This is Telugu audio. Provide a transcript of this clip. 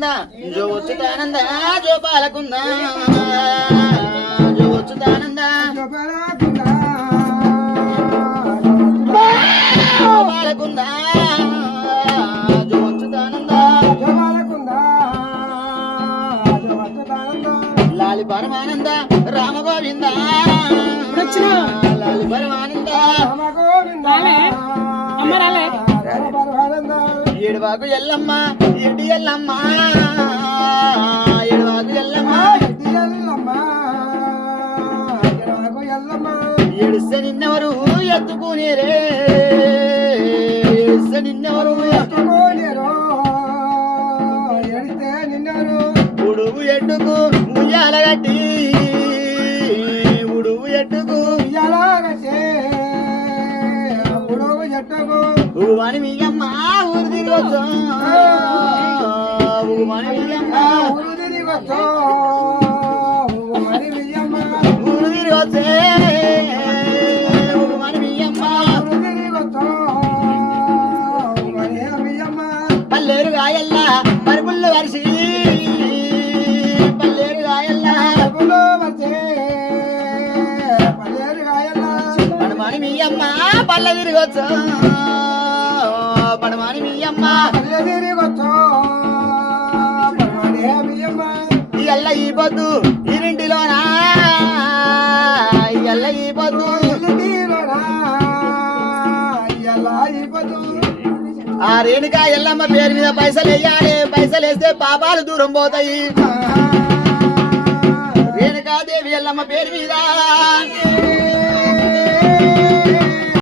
जो వచ్చుతానంద జో బాలకుంద జో వచ్చుతానంద జో బాలకుంద జో బాలకుంద జో వచ్చుతానంద జో బాలకుంద జో వచ్చుతానంద లాలి పరమానంద రామ గోవింద లాలి పరమానంద రామ గోవింద అమ్మరాలే ఏడువాకు ఎల్లమ్మ ఎడి ఎల్లమ్మ ఏడువాకు ఎల్లమ్మ ఎడి ఎల్లమ్మ ఏడువాకు ఎల్లమ్మ ఏడుస్తే నిన్నెవరు ఎత్తుకునేరే ఏడుస్తే నిన్నెవరు ఎత్తుకునేరో ఏడిస్తే నిన్నెవరు ఉడుగు ఎట్టుకు ఉయ్యాల గట్టి ఉడుగు ఎట్టుకు ఉయ్యాల గట్టి ఉడుగు ఎట్టుకు ఉగుమని మీ అమ్మ ఊరు తిరిగొచ్చు ఉగుమని మీ అమ్మ ఊరు తిరిగొచ్చు ఉగుమని మీ అమ్మ ఊరు తిరిగొచ్చే ఉగుమని మీ అమ్మ ఊరు తిరిగొచ్చు ఉగుమని మీ అమ్మ పల్లేరు గాయల్ల పరుపుల్లో వరిసి పల్లేరు గాయల్ల పరుపుల్లో వరిసి పల్లేరు గాయల్ల పడమని మీ అమ్మ పల్ల తిరిగొచ్చు పడమని మీ అమ్మ తిరిగొచ్చు పడమని మీ అమ్మ ఇయ్యల్ల ఈ పొద్దు ఇరింటిలోనా ఇయ్యల్ల ఈ పొద్దు ఇరింటిలోనా ఇయ్యల్ల ఈ పొద్దు ఆ రేణుకా ఎల్లమ్మ పేరు మీద పైసలు వేయాలి పైసలు వేస్తే పాపాలు దూరం పోతాయి రేణుకా దేవి ఎల్లమ్మ పేరు మీద